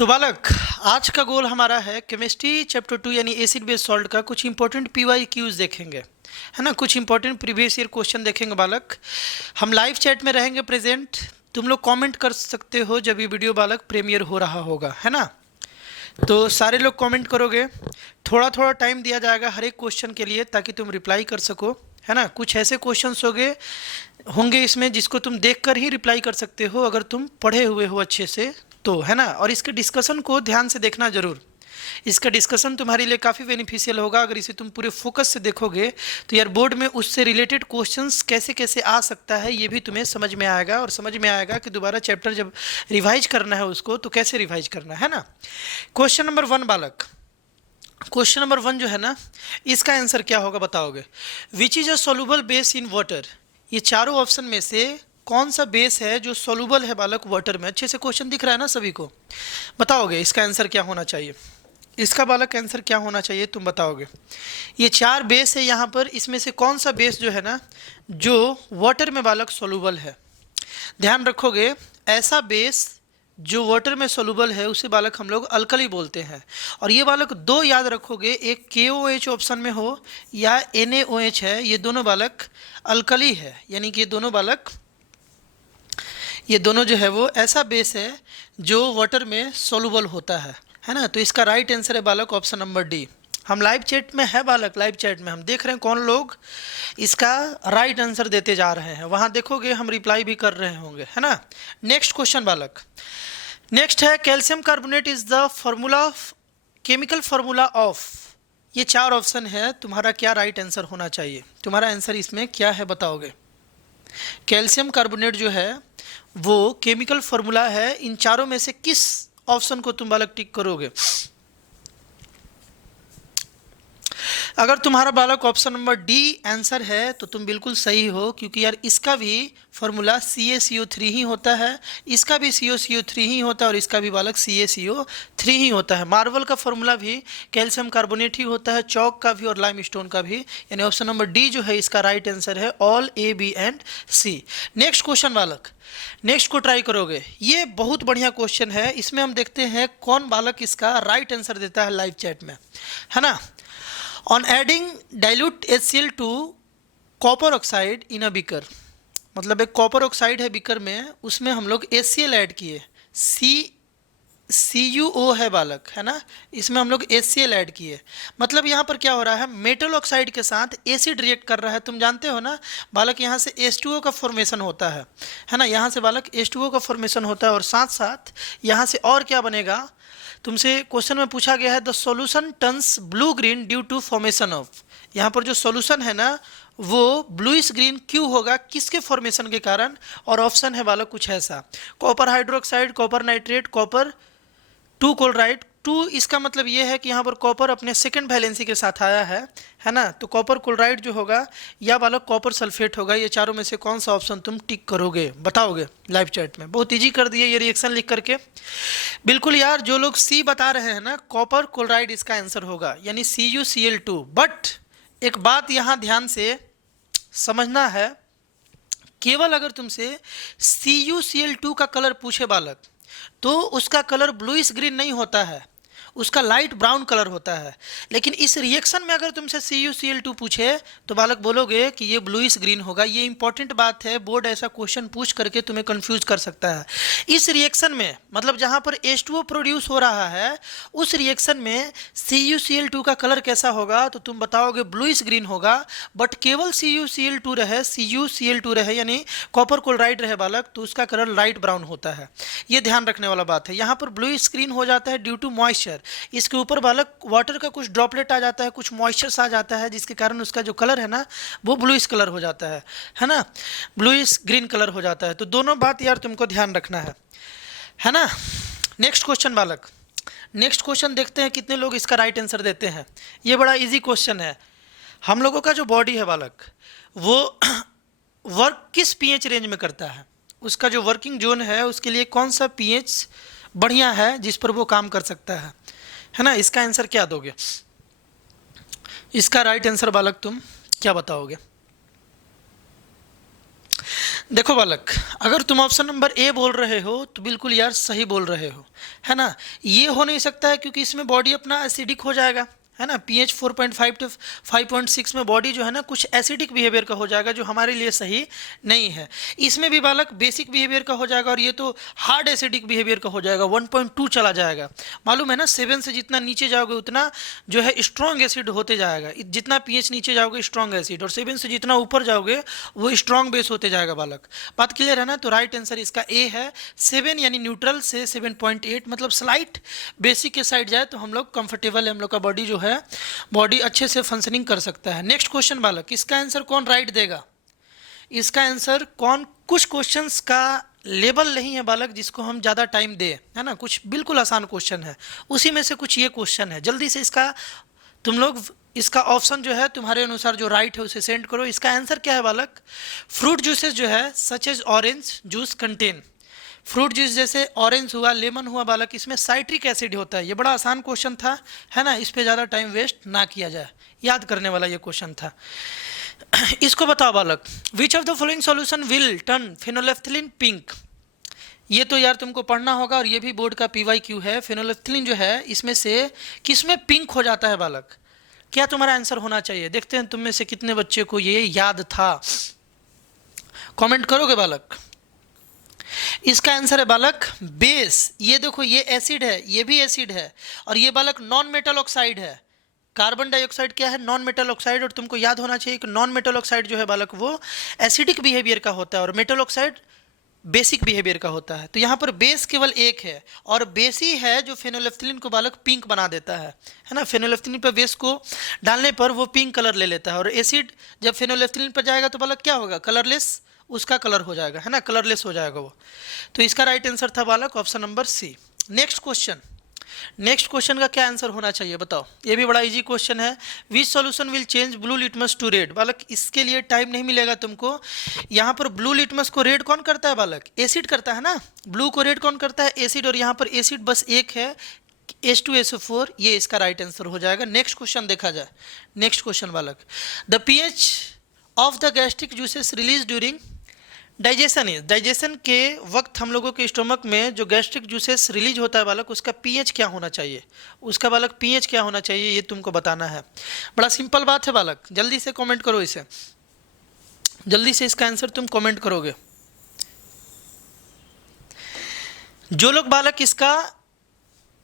तो बालक, आज का गोल हमारा है केमिस्ट्री चैप्टर 2 यानी एसिड बेस सॉल्ट का कुछ इंपॉर्टेंट पीवाई क्यूज देखेंगे, है ना। कुछ इंपॉर्टेंट प्रीवियस ईयर क्वेश्चन देखेंगे बालक। हम लाइव चैट में रहेंगे प्रेजेंट। तुम लोग कमेंट कर सकते हो जब ये वीडियो बालक प्रीमियर हो रहा होगा, है ना। तो सारे लोग कमेंट करोगे, थोड़ा थोड़ा टाइम दिया जाएगा हर एक क्वेश्चन के लिए ताकि तुम रिप्लाई कर सको, है ना। कुछ ऐसे क्वेश्चंस होंगे इसमें जिसको तुम देखकर ही रिप्लाई कर सकते हो अगर तुम पढ़े हुए हो अच्छे से, तो है ना। और इसके डिस्कशन को ध्यान से देखना जरूर। इसका डिस्कशन तुम्हारे लिए काफ़ी बेनिफिशियल होगा अगर इसे तुम पूरे फोकस से देखोगे तो यार बोर्ड में उससे रिलेटेड क्वेश्चंस कैसे कैसे आ सकता है ये भी तुम्हें समझ में आएगा, और समझ में आएगा कि दोबारा चैप्टर जब रिवाइज करना है उसको तो कैसे रिवाइज करना है ना। क्वेश्चन नंबर 1 बालक, क्वेश्चन नंबर 1 जो है ना, इसका आंसर क्या होगा बताओगे। Which is a soluble base in water. ये चारों ऑप्शन में से कौन सा बेस है जो सोलूबल है बालक वाटर में। अच्छे से क्वेश्चन दिख रहा है ना सभी को। बताओगे इसका आंसर क्या होना चाहिए। इसका बालक आंसर क्या होना चाहिए तुम बताओगे। ये 4 बेस है यहाँ पर, इसमें से कौन सा बेस जो है ना जो वाटर में बालक सोलूबल है। ध्यान रखोगे, ऐसा बेस जो वाटर में सोलूबल है उसे बालक हम लोग अल्कली बोलते हैं। और ये बालक दो याद रखोगे, एक KOH ऑप्शन में हो या NaOH है, ये दोनों बालक अल्कली है, यानी कि ये दोनों जो है वो ऐसा बेस है जो वाटर में सोलूबल होता है ना। तो इसका राइट आंसर है बालक ऑप्शन नंबर डी। हम लाइव चैट में है बालक, लाइव चैट में हम देख रहे हैं कौन लोग इसका राइट आंसर देते जा रहे हैं। वहाँ देखोगे हम रिप्लाई भी कर रहे होंगे, है ना। नेक्स्ट क्वेश्चन बालक, नेक्स्ट है calcium carbonate is the formula chemical formula of. ये 4 ऑप्शन है, तुम्हारा क्या राइट आंसर होना चाहिए। तुम्हारा आंसर इसमें क्या है बताओगे। कैल्शियम कार्बोनेट जो है वो केमिकल फॉर्मूला है, इन चारों में से किस ऑप्शन को तुम बालक टिक करोगे। अगर तुम्हारा बालक ऑप्शन नंबर डी आंसर है तो तुम बिल्कुल सही हो, क्योंकि यार इसका भी फॉर्मूला CaCO3 ही होता है, इसका भी COCO3 ही होता है, और इसका भी बालक CaCO3 ही होता है। मार्बल का फॉर्मूला भी कैल्शियम कार्बोनेट ही होता है, चौक का भी और लाइमस्टोन का भी। यानी ऑप्शन नंबर डी जो है इसका राइट आंसर है all A, B and C। Next question बालक, नेक्स्ट को ट्राई करोगे। ये बहुत बढ़िया क्वेश्चन है, इसमें हम देखते हैं कौन बालक इसका राइट आंसर देता है लाइव चैट में, है ना। On adding dilute HCl to copper oxide in a beaker, मतलब एक कॉपर ऑक्साइड है बीकर में, उसमें हम लोग HCl ऐड किए, CuO है बालक, है ना। इसमें हम लोग HCl ऐड किए, मतलब यहाँ पर क्या हो रहा है, मेटल ऑक्साइड के साथ एसिड रिएक्ट कर रहा है। तुम जानते हो ना बालक, यहाँ से H2O का फॉर्मेशन होता है ना। यहाँ से बालक H2O का फॉर्मेशन होता है, और साथ साथ यहाँ से और क्या बनेगा, तुमसे क्वेश्चन में पूछा गया है the solution turns blue green due to formation of. यहाँ पर जो सॉल्यूशन है ना वो ब्लूइश ग्रीन क्यों होगा, किसके फॉर्मेशन के कारण। और ऑप्शन है बालक कुछ ऐसा, copper hydroxide, copper nitrate, copper 2 chloride 2। इसका मतलब ये है कि यहाँ पर कॉपर अपने सेकंड वैलेंसी के साथ आया है ना। तो कॉपर क्लोराइड जो होगा या बालक कॉपर सल्फेट होगा। ये चारों में से कौन सा ऑप्शन तुम टिक करोगे बताओगे लाइव चैट में। बहुत इजी कर दिए ये रिएक्शन लिख करके। बिल्कुल यार, जो लोग C बता रहे हैं ना, कॉपर क्लोराइड इसका आंसर होगा, यानी CuCl2। बट एक बात यहाँ ध्यान से समझना है, केवल अगर तुमसे CuCl2 का कलर पूछे बालक तो उसका कलर ब्लूइश ग्रीन नहीं होता है, उसका लाइट ब्राउन कलर होता है। लेकिन इस रिएक्शन में अगर तुमसे CuCl2 पूछे तो बालक बोलोगे कि ये ब्लूइश ग्रीन होगा। ये इंपॉर्टेंट बात है, बोर्ड ऐसा क्वेश्चन पूछ करके तुम्हें कंफ्यूज कर सकता है। इस रिएक्शन में मतलब जहाँ पर H2O प्रोड्यूस हो रहा है उस रिएक्शन में CuCl2 का कलर कैसा होगा, तो तुम बताओगे ब्लूइश ग्रीन होगा। बट केवल CuCl2 रहे यानी कॉपर क्लोराइड रहे बालक, तो उसका कलर लाइट ब्राउन होता है। ये ध्यान रखने वाला बात है। यहाँ पर ब्लूइश ग्रीन हो जाता है ड्यू टू मॉइस्चर। इसके ऊपर बालक वाटर का कुछ ड्रॉपलेट आ जाता है, कुछ मॉइस्चर आ जाता है, जिसके कारण उसका जो कलर है ना वो ब्लूइश कलर हो जाता है ना, ब्लूइश ग्रीन कलर हो जाता है। तो दोनों बात यार तुमको ध्यान रखना है ना। नेक्स्ट क्वेश्चन बालक, नेक्स्ट क्वेश्चन देखते हैं कितने लोग इसका राइट आंसर देते हैं। ये बड़ा इजी क्वेश्चन है। हम लोगों का जो बॉडी है बालक वो वर्क किस pH रेंज में करता है, उसका जो वर्किंग जोन है उसके लिए कौन सा pH बढ़िया है जिस पर वो काम कर सकता है ना। इसका आंसर क्या दोगे, इसका राइट आंसर बालक तुम क्या बताओगे। देखो बालक, अगर तुम ऑप्शन नंबर ए बोल रहे हो तो बिल्कुल यार सही बोल रहे हो, है ना। ये हो नहीं सकता है क्योंकि इसमें बॉडी अपना एसिडिक हो जाएगा, है ना। पीएच 4.5 टू 5.6 में बॉडी जो है ना कुछ एसिडिक बिहेवियर का हो जाएगा, जो हमारे लिए सही नहीं है। इसमें भी बालक बेसिक बिहेवियर का हो जाएगा और ये तो हार्ड एसिडिक बिहेवियर का हो जाएगा, 1.2 चला जाएगा। मालूम है ना, 7 से जितना नीचे जाओगे उतना जो है स्ट्रॉन्ग एसिड होते जाएगा, जितना पीएच नीचे जाओगे स्ट्रॉन्ग एसिड, और 7 से जितना ऊपर जाओगे वो स्ट्रॉन्ग बेस होते जाएगा बालक। बात क्लियर है ना। तो राइट आंसर इसका ए है। 7 यानी न्यूट्रल से 7.8 मतलब स्लाइट बेसिक के साइड जाए तो हम लोग कंफर्टेबल है, हम लोग का बॉडी जो है बॉडी अच्छे से फंक्शनिंग कर सकता है। नेक्स्ट क्वेश्चन बालक, इसका आंसर कौन राइट देगा? इसका आंसर कौन? कुछ क्वेश्चंस का लेवल नहीं है बालक जिसको हम ज़्यादा टाइम दे, है ना। कुछ बिल्कुल आसान क्वेश्चन है, उसी में से कुछ ये क्वेश्चन है। जल्दी से इसका तुम लोग इसका ऑप्शन जो है तुम्हारे अनुसार जो राइट है उसे सेंड करो। इसका आंसर क्या है बालक? फ्रूट जूसेस जो है such as orange juice contain, fruit juice जैसे ऑरेंज हुआ, लेमन हुआ बालक, इसमें साइट्रिक एसिड होता है। ये बड़ा आसान क्वेश्चन था, है ना। इस पे ज़्यादा टाइम वेस्ट ना किया जाए, याद करने वाला ये क्वेश्चन था। इसको बताओ बालक, which of the following solution will turn phenolphthalein pink? ये तो यार तुमको पढ़ना होगा और ये भी बोर्ड का PYQ है। फेनोलेफ्थलीन जो है इसमें से किसमें पिंक हो जाता है बालक? क्या तुम्हारा आंसर होना चाहिए? देखते हैं तुम में से कितने बच्चे को ये याद था, कमेंट करोगे बालक। इसका आंसर है बालक बेस। ये देखो ये एसिड है, ये भी एसिड है, और ये बालक नॉन मेटल ऑक्साइड है। कार्बन डाइऑक्साइड क्या है? Non metal oxide. और तुमको याद होना चाहिए कि नॉन मेटल ऑक्साइड जो है बालक वो एसिडिक बिहेवियर का होता है और मेटल ऑक्साइड बेसिक बिहेवियर का होता है। तो यहाँ पर बेस केवल एक है और बेस ही है जो फेनोलेफ्थलीन को बालक पिंक बना देता है ना। फेनोलेफ्थलीन पर बेस को डालने पर वो पिंक कलर ले लेता है, और एसिड जब फेनोलेफ्थलीन पर जाएगा तो बालक क्या होगा? कलरलेस, उसका कलर हो जाएगा, है ना, कलरलेस हो जाएगा वो। तो इसका राइट आंसर था बालक option number C. Next question, next question का क्या आंसर होना चाहिए बताओ? ये भी बड़ा इजी क्वेश्चन है। Which solution will change blue litmus to red? बालक इसके लिए टाइम नहीं मिलेगा तुमको। यहाँ पर ब्लू लिटमस को रेड कौन करता है बालक? एसिड करता है ना। ब्लू को रेड कौन करता है? एसिड। और यहाँ पर एसिड बस एक है, H2SO4। ये इसका राइट आंसर हो जाएगा। नेक्स्ट क्वेश्चन देखा जाए। नेक्स्ट क्वेश्चन बालक, the pH of the gastric juices release during digestion is? Digestion के वक्त हम लोगों के स्टोमक में जो गैस्ट्रिक जूसेस रिलीज होता है बालक, उसका पीएच क्या होना चाहिए? उसका बालक पीएच क्या होना चाहिए ये तुमको बताना है। बड़ा सिंपल बात है बालक, जल्दी से कमेंट करो इसे, जल्दी से इसका आंसर तुम कमेंट करोगे। जो लोग बालक इसका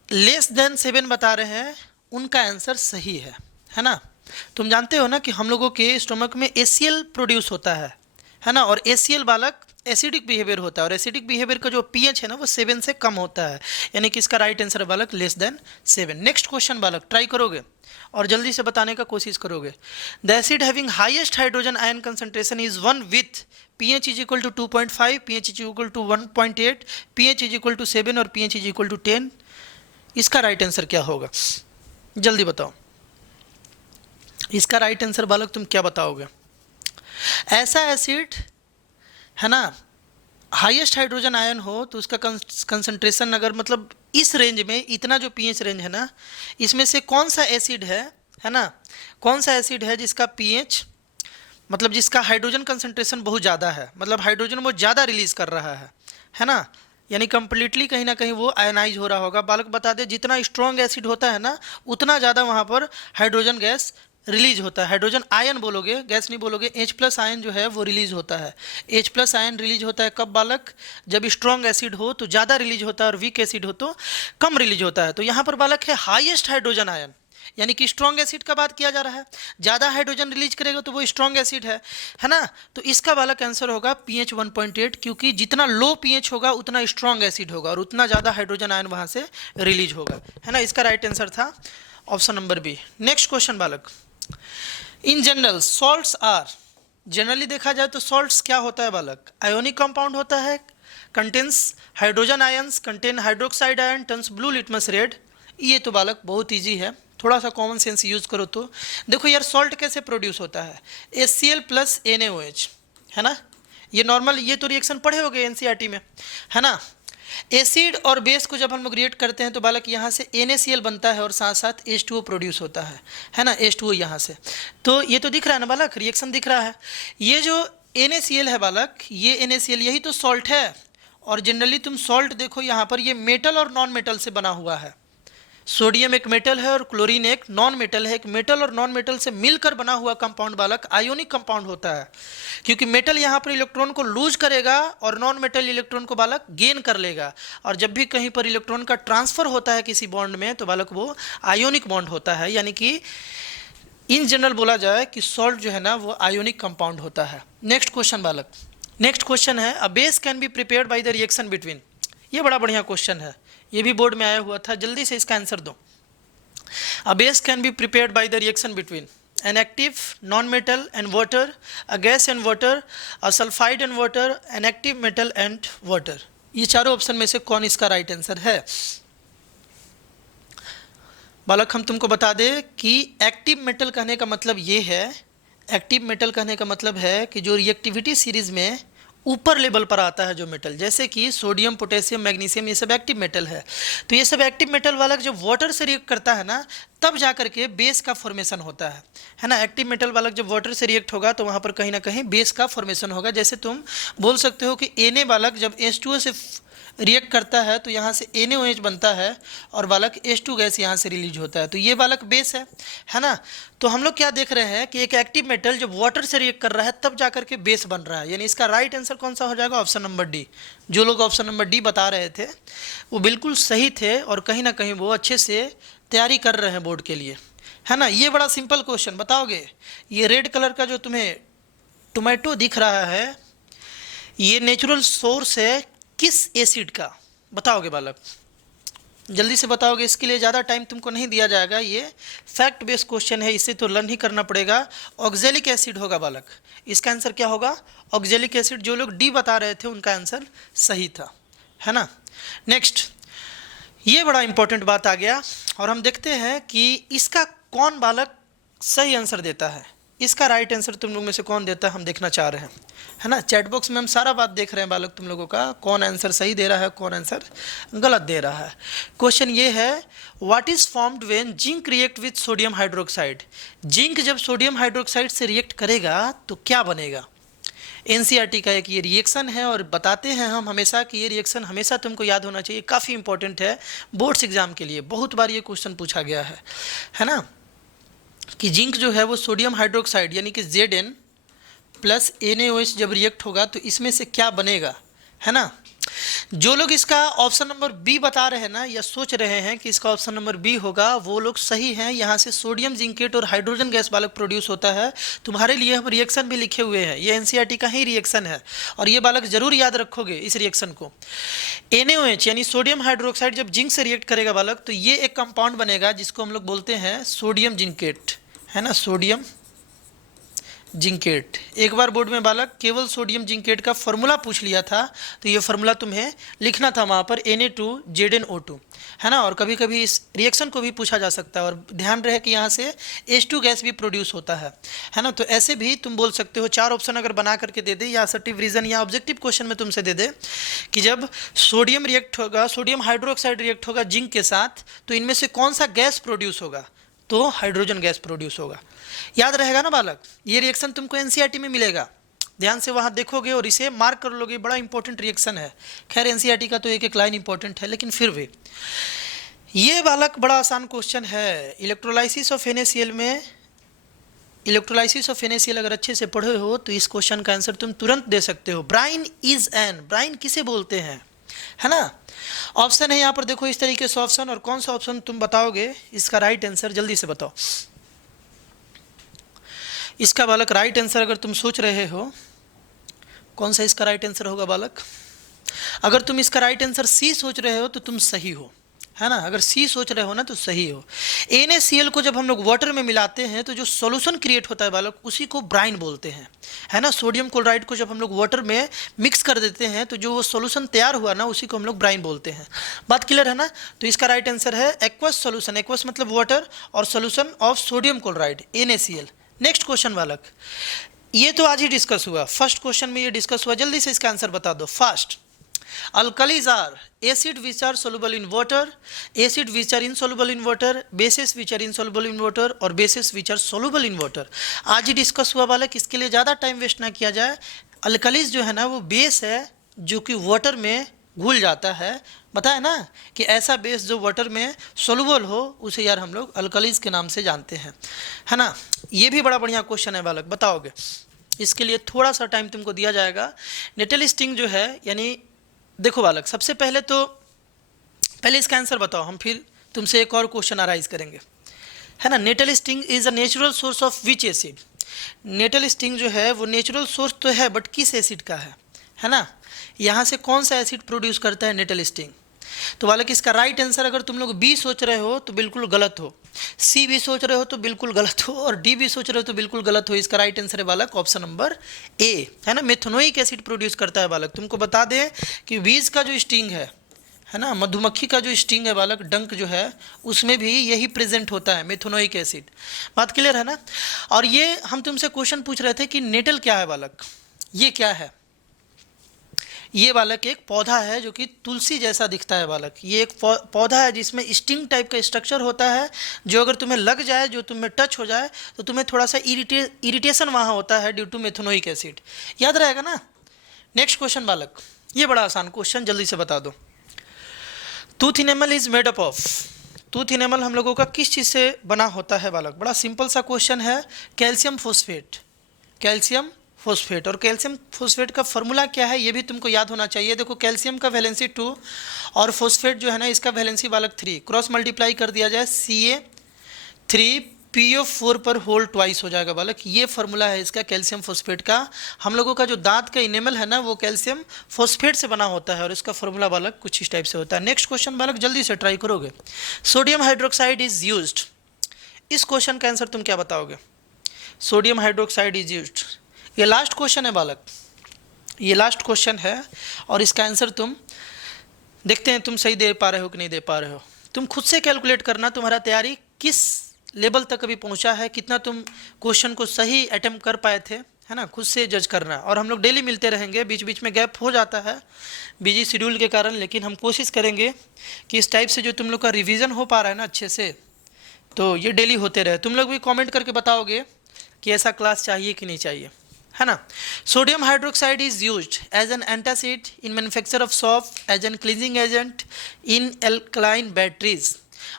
लेस देन 7 बता रहे हैं उनका आंसर सही है ना। तुम जानते हो ना कि हम लोगों के स्टोमक में ACL प्रोड्यूस होता है ना, और ACL बालक एसिडिक बिहेवियर होता है, और एसिडिक बिहेवियर का जो पीएच है ना वो 7 से कम होता है, यानी कि इसका राइट आंसर है बालक लेस देन 7। नेक्स्ट क्वेश्चन बालक ट्राई करोगे और जल्दी से बताने का कोशिश करोगे। The acid having highest hydrogen ion concentration is one with pH is equal to 2.5, pH is equal to 1.8, pH is equal to 7 और pH इज इक्वल टू 10। इसका राइट आंसर क्या होगा? जल्दी बताओ। इसका राइट आंसर बालक तुम क्या बताओगे? ऐसा एसिड है ना, हाईएस्ट हाइड्रोजन आयन हो तो उसका कंसंट्रेशन अगर मतलब इस रेंज में, इतना जो पीएच रेंज है ना, इसमें से कौन सा एसिड है ना, कौन सा एसिड है जिसका पीएच मतलब जिसका हाइड्रोजन कंसंट्रेशन बहुत ज़्यादा है, मतलब हाइड्रोजन वो ज़्यादा रिलीज कर रहा है ना, यानी कंप्लीटली कहीं ना कहीं वो आयनाइज हो रहा होगा। बालक बता दे, जितना स्ट्रॉन्ग एसिड होता है ना उतना ज़्यादा वहाँ पर हाइड्रोजन गैस रिलीज होता है। हाइड्रोजन आयन बोलोगे, गैस नहीं बोलोगे। H+ आयन जो है वो रिलीज होता है। H+ आयन रिलीज होता है कब बालक? जब स्ट्रॉन्ग एसिड हो तो ज़्यादा रिलीज होता है और वीक एसिड हो तो कम रिलीज होता है। तो यहाँ पर बालक है हाईएस्ट हाइड्रोजन आयन, यानी कि स्ट्रॉन्ग एसिड का बात किया जा रहा है। ज़्यादा हाइड्रोजन रिलीज करेगा तो वो स्ट्रॉन्ग एसिड है ना। तो इसका बालक आंसर होगा pH 1.8, क्योंकि जितना लो pH होगा उतना स्ट्रॉन्ग एसिड होगा और उतना ज़्यादा हाइड्रोजन आयन वहाँ से रिलीज होगा, है ना। इसका राइट आंसर था option number B. Next question बालक, in general salts are, generally देखा जाए तो सॉल्ट्स क्या होता है बालक? आयोनिक कंपाउंड होता है, contains hydrogen ions, contain hydroxide ion, turns blue litmus red. ये तो बालक बहुत इजी है, थोड़ा सा कॉमन सेंस यूज करो तो। देखो यार सॉल्ट कैसे प्रोड्यूस होता है? HCl + NaOH, है ना। ये नॉर्मल, ये तो रिएक्शन पढ़े होगे एनसीईआरटी में, है ना। एसिड और बेस को जब हम लोग रिएक्ट करते हैं तो बालक यहाँ से NaCl बनता है और साथ साथ H2O प्रोड्यूस होता है ना, H2O यहाँ से। तो ये तो दिख रहा है ना बालक, रिएक्शन दिख रहा है। ये जो NaCl है बालक, ये NaCl यही तो सॉल्ट है। और जनरली तुम सॉल्ट देखो यहाँ पर, ये मेटल और नॉन मेटल से बना हुआ है। सोडियम एक मेटल है और क्लोरीन एक नॉन मेटल है। एक मेटल और नॉन मेटल से मिलकर बना हुआ कंपाउंड बालक आयोनिक कंपाउंड होता है, क्योंकि मेटल यहाँ पर इलेक्ट्रॉन को लूज करेगा और नॉन मेटल इलेक्ट्रॉन को बालक गेन कर लेगा। और जब भी कहीं पर इलेक्ट्रॉन का ट्रांसफर होता है किसी बॉन्ड में तो बालक वो आयोनिक बॉन्ड होता है। यानी कि इन जनरल बोला जाए कि सॉल्ट जो है ना वो आयोनिक कंपाउंड होता है। नेक्स्ट क्वेश्चन बालक, नेक्स्ट क्वेश्चन है a base can be prepared by the reaction between. ये बड़ा बढ़िया क्वेश्चन है, ये भी बोर्ड में आया हुआ था, जल्दी से इसका आंसर दो। A base can be prepared by the reaction between an active non metal and water, a gas and water, a sulphide and water, an active metal and water. ये चारों ऑप्शन में से कौन इसका राइट आंसर है? बालक हम तुमको बता दें कि एक्टिव मेटल कहने का मतलब ये है, एक्टिव मेटल कहने का मतलब है कि जो रिएक्टिविटी सीरीज में ऊपर लेवल पर आता है जो मेटल, जैसे कि सोडियम, पोटेशियम, मैग्नीशियम, ये सब एक्टिव मेटल है। तो ये सब एक्टिव मेटल वाला जब वाटर से रिएक्ट करता है ना, तब जा करके बेस का फॉर्मेशन होता है ना। एक्टिव मेटल वाला जब वाटर से रिएक्ट होगा तो वहाँ पर कहीं ना कहीं बेस का फॉर्मेशन होगा। जैसे तुम बोल सकते हो कि Na बालक जब H2O से रिएक्ट करता है तो यहाँ से NaOH बनता है और बालक H2 गैस यहाँ से रिलीज होता है, तो ये बालक बेस है ना। तो हम लोग क्या देख रहे हैं कि एक एक्टिव मेटल जब वाटर से रिएक्ट कर रहा है तब जा करके बेस बन रहा है। यानी इसका राइट आंसर कौन सा हो जाएगा? Option number D. जो लोग ऑप्शन नंबर डी बता रहे थे वो बिल्कुल सही थे और कहीं ना कहीं वो अच्छे से तैयारी कर रहे हैं बोर्ड के लिए, है ना। ये बड़ा सिंपल क्वेश्चन, बताओगे ये रेड कलर का जो तुम्हें टोमेटो दिख रहा है ये नेचुरल सोर्स है किस एसिड का? बताओगे बालक, जल्दी से बताओगे। इसके लिए ज़्यादा टाइम तुमको नहीं दिया जाएगा, ये फैक्ट बेस्ड क्वेश्चन है, इसे तो लर्न ही करना पड़ेगा। ऑक्जेलिक एसिड होगा बालक, इसका आंसर क्या होगा? Oxalic acid. जो लोग डी बता रहे थे उनका आंसर सही था, है ना। नेक्स्ट, ये बड़ा इंपॉर्टेंट बात आ गया और हम देखते हैं कि इसका कौन बालक सही आंसर देता है। इसका राइट आंसर तुम लोग में से कौन देता है हम देखना चाह रहे हैं, है ना। चैट बॉक्स में हम सारा बात देख रहे हैं बालक तुम लोगों का, कौन आंसर सही दे रहा है, कौन आंसर गलत दे रहा है। क्वेश्चन ये है, what is formed when zinc react with sodium hydroxide. Zinc जब सोडियम हाइड्रोक्साइड से रिएक्ट करेगा तो क्या बनेगा? एनसीईआरटी का एक ये रिएक्शन है और बताते हैं हम हमेशा कि ये रिएक्शन हमेशा तुमको याद होना चाहिए, काफ़ी इंपॉर्टेंट है बोर्ड्स एग्जाम के लिए, बहुत बार ये क्वेश्चन पूछा गया है ना। कि जिंक जो है वो सोडियम हाइड्रोक्साइड यानी कि Zn प्लस NaOH जब रिएक्ट होगा तो इसमें से क्या बनेगा, है ना। जो लोग इसका ऑप्शन नंबर बी बता रहे हैं ना या सोच रहे हैं कि इसका ऑप्शन नंबर बी होगा, वो लोग सही हैं। यहाँ से सोडियम जिंकेट और हाइड्रोजन गैस बालक प्रोड्यूस होता है। तुम्हारे लिए हम रिएक्शन भी लिखे हुए हैं, ये एनसीईआरटी का ही रिएक्शन है और ये बालक जरूर याद रखोगे इस रिएक्शन को। NaOH यानी सोडियम हाइड्रोक्साइड जब जिंक से रिएक्ट करेगा बालक तो ये एक कंपाउंड बनेगा जिसको हम लोग बोलते हैं सोडियम जिंकेट, है ना, सोडियम जिंकेट। एक बार बोर्ड में बालक केवल सोडियम जिंकेट का फॉर्मूला पूछ लिया था तो ये फॉर्मूला तुम्हें लिखना था वहाँ पर Na2ZnO2, है ना। और कभी कभी इस रिएक्शन को भी पूछा जा सकता है और ध्यान रहे कि यहाँ से H2 गैस भी प्रोड्यूस होता है ना। तो ऐसे भी तुम बोल सकते हो, चार ऑप्शन अगर बना करके दे दे या असर्टिव रीजन या ऑब्जेक्टिव क्वेश्चन में तुमसे दे दे कि जब सोडियम रिएक्ट होगा, सोडियम हाइड्रोक्साइड रिएक्ट होगा जिंक के साथ तो इनमें से कौन सा गैस प्रोड्यूस होगा, तो हाइड्रोजन गैस प्रोड्यूस होगा। याद रहेगा ना बालक, ये रिएक्शन तुमको एनसीईआरटी में मिलेगा, ध्यान से वहाँ देखोगे और इसे मार्क कर लोगे, बड़ा इंपॉर्टेंट रिएक्शन है। खैर एनसीईआरटी का तो एक एक लाइन इंपॉर्टेंट है लेकिन फिर भी ये बालक बड़ा आसान क्वेश्चन है। इलेक्ट्रोलाइसिस ऑफ NaCl में, इलेक्ट्रोलाइसिस ऑफ NaCl अगर अच्छे से पढ़े हो तो इस क्वेश्चन का आंसर तुम तुरंत दे सकते हो। ब्राइन इज एन, ब्राइन किसे बोलते हैं, है ना। ऑप्शन है यहाँ पर देखो इस तरीके से ऑप्शन, और कौन सा ऑप्शन तुम बताओगे इसका राइट आंसर, जल्दी से बताओ। इसका बालक राइट आंसर अगर तुम सोच रहे हो कौन सा इसका राइट आंसर होगा बालक, अगर तुम इसका राइट आंसर सी सोच रहे हो तो तुम सही हो, है ना। अगर सी सोच रहे हो ना तो सही हो। NaCl को जब हम लोग वाटर में मिलाते हैं तो जो सॉल्यूशन क्रिएट होता है बालक उसी को ब्राइन बोलते हैं, है ना। सोडियम क्लोराइड को जब हम लोग वाटर में मिक्स कर देते हैं तो जो वो सॉल्यूशन तैयार हुआ ना उसी को हम लोग ब्राइन बोलते हैं। बात क्लियर है ना। तो इसका राइट आंसर है एक्वस सॉल्यूशन, एक्वस मतलब वाटर और solution of sodium chloride NaCl। Next question बालक, ये तो आज ही डिस्कस हुआ, फर्स्ट क्वेश्चन में ये डिस्कस हुआ, जल्दी से इसका आंसर बता दो fast. Alkalis are acid which are soluble in water, acid which are insoluble in water, bases which are insoluble in water और bases which are soluble in water। आज ही डिस्कस हुआ बालक, इसके लिए ज़्यादा टाइम वेस्ट ना किया जाए, अल्कलीज जो है ना वो बेस है जो कि वाटर में घुल जाता है, बताया ना कि ऐसा बेस जो वाटर में सोलुबल हो उसे यार हम लोग अल्कलीज के नाम से जानते हैं, है ना। ये भी बड़ा बढ़िया क्वेश्चन है बालक, बताओगे। इसके लिए थोड़ा सा टाइम तुमको दिया जाएगा। नेटल स्टिंग जो है यानी, देखो बालक, सबसे पहले तो पहले इसका आंसर बताओ, हम फिर तुमसे एक और क्वेश्चन अराइज करेंगे, है ना। Nettle sting is a natural source of which acid. Nettle sting जो है वो नेचुरल सोर्स तो है, बट किस एसिड का है ना। यहाँ से कौन सा एसिड प्रोड्यूस करता है नेटल स्टिंग। तो बालक इसका राइट आंसर अगर तुम लोग बी सोच रहे हो तो बिल्कुल गलत हो, सी भी सोच रहे हो तो बिल्कुल गलत हो, और डी भी सोच रहे हो तो बिल्कुल गलत हो। इसका राइट आंसर है बालक ऑप्शन नंबर ए, है ना। मेथनोइक एसिड प्रोड्यूस करता है बालक। तुमको बता दें कि बीज का जो स्टिंग है ना, मधुमक्खी का जो स्टिंग है बालक, डंक जो है, उसमें भी यही प्रेजेंट होता है, मेथनोइक एसिड। बात क्लियर है ना। और ये हम तुमसे क्वेश्चन पूछ रहे थे कि नेटल क्या है बालक, ये क्या है। ये बालक एक पौधा है जो कि तुलसी जैसा दिखता है बालक। ये एक पौधा है जिसमें स्टिंग टाइप का स्ट्रक्चर होता है, जो अगर तुम्हें लग जाए, जो तुम्हें टच हो जाए, तो तुम्हें थोड़ा सा इरिटेशन वहाँ होता है ड्यू टू मेथनोइक एसिड। याद रहेगा ना। नेक्स्ट क्वेश्चन बालक, ये बड़ा आसान क्वेश्चन, जल्दी से बता दो। Tooth enamel is made up of. Tooth enamel हम लोगों का किस चीज़ से बना होता है बालक। बड़ा सिंपल सा क्वेश्चन है, कैल्शियम फोस्फेट। कैल्शियम फोस्फेट, और कैल्शियम फोस्फेट का फॉर्मूला क्या है ये भी तुमको याद होना चाहिए। देखो कैल्शियम का वैलेंसी 2 और फोस्फेट जो है ना इसका वैलेंसी बालक 3, क्रॉस मल्टीप्लाई कर दिया जाए Ca3PO4 पर होल ट्वाइस हो जाएगा बालक। ये फॉर्मूला है इसका कैल्शियम फोस्फेट का। हम लोगों का जो दांत का इनेमल है ना वो कैल्शियम फोस्फेट से बना होता है, और इसका फॉर्मूला बालक कुछ इस टाइप से होता है। नेक्स्ट क्वेश्चन बालक, जल्दी से ट्राई करोगे। Sodium hydroxide is used. इस क्वेश्चन का आंसर तुम क्या बताओगे। सोडियम हाइड्रोक्साइड इज यूज्ड, ये लास्ट क्वेश्चन है बालक, ये लास्ट क्वेश्चन है, और इसका आंसर तुम देखते हैं तुम सही दे पा रहे हो कि नहीं दे पा रहे हो। तुम खुद से कैलकुलेट करना तुम्हारा तैयारी किस लेवल तक अभी पहुंचा है, कितना तुम क्वेश्चन को सही अटेम्प्ट कर पाए थे, है ना। खुद से जज करना। और हम लोग डेली मिलते रहेंगे, बीच बीच में गैप हो जाता है बिजी शेड्यूल के कारण, लेकिन हम कोशिश करेंगे कि इस टाइप से जो तुम लोग का रिवीजन हो पा रहा है ना अच्छे से, तो ये डेली होते रहे। तुम लोग भी कमेंट करके बताओगे कि ऐसा क्लास चाहिए कि नहीं चाहिए, है ना। Sodium hydroxide is used as an antacid in manufacture of soap, as an cleansing agent in alkaline batteries.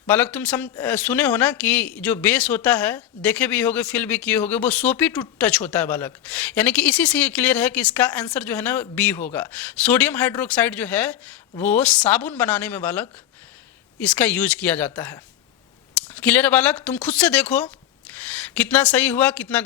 बालक तुम सुने हो ना कि जो बेस होता है, देखे भी होगे, फील भी किए होगे, वो सोपी टू टच होता है बालक। यानी कि इसी से ये क्लियर है कि इसका आंसर जो है ना बी होगा। सोडियम हाइड्रोक्साइड जो है वो साबुन बनाने में बालक इसका यूज किया जाता है। क्लियर है बालक। तुम खुद से देखो कितना सही हुआ कितना गलत।